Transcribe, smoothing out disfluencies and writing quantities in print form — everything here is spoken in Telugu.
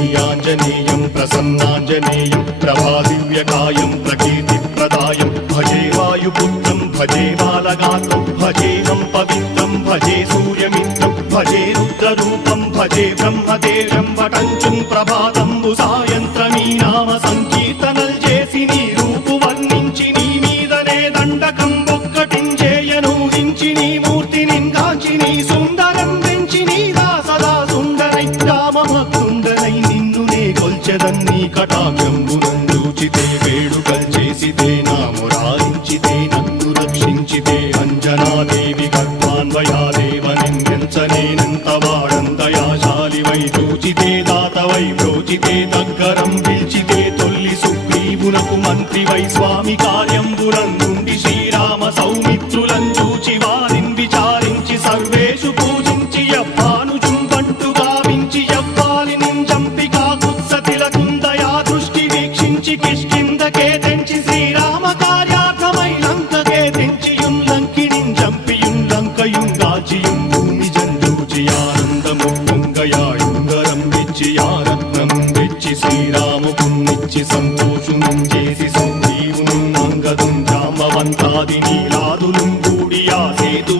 श्रीयाञ्जनेयं प्रसन्नाञ्जनेयं प्रभादिव्यकायं प्रकीर्तिप्रदायं भजे वायुपुत्रं भजे बालगात्रं भजेदं पवित्रं भजे सूर्यमित्रं भजे रुद्ररूपं भजे ब्रह्मदेवं वटञ्चुं ప్రభాతంబు సాయంత్రమీ నామ సంకీర్తనల్ చేసి నీ రూపు వర్ణించి నీ మీదనే దండకం ఒక్కటించేయనూహించి నీ మూర్తిని గాంచి నీ సుందరం పెంచి నీ దాసదా సుందరై రామభక్తుండనై నిన్ను నే కొల్చెదన్నీ కటాక్షంబునందూచితే వేడుకల్ చేసితే నామురారించితే నన్ను రక్షించితే అంజనాదేవి గర్భాన్వయాదేవనిందించనేనంత వాడంతయాశాలివై చూచితే దాతవై బ్రోచితే దగ్గరం పిలిచితే తొల్లి సుగ్రీవునకు మంత్రివై స్వామి కార్యంబునందుండి శ్రీరామ సౌమిత్రులం చూచి వారిని విచారించి సర్వేషు పూజించి యవ్వాను చుంబంటు గావించి యవ్వాలిని చంపి కాకుత్సతిలకుందయా దృష్టి వీక్షించి కిష్కిందకే తెంచి శ్రీరామ కార్యార్థమై లంకకే తెంచియుం లంకిణిం చంపియుం లంకయుం గాచియుం భూమి జంజూచి ఆనందముంగయాయుంగరం విచ్చి ఆరత్నం తెచ్చి శ్రీరాముకున్నిచ్చి సంతోషునం చేసి సంజీవును అంగదుం జాంబవంతాది నీలాదులుం కూడి ఆ సేతు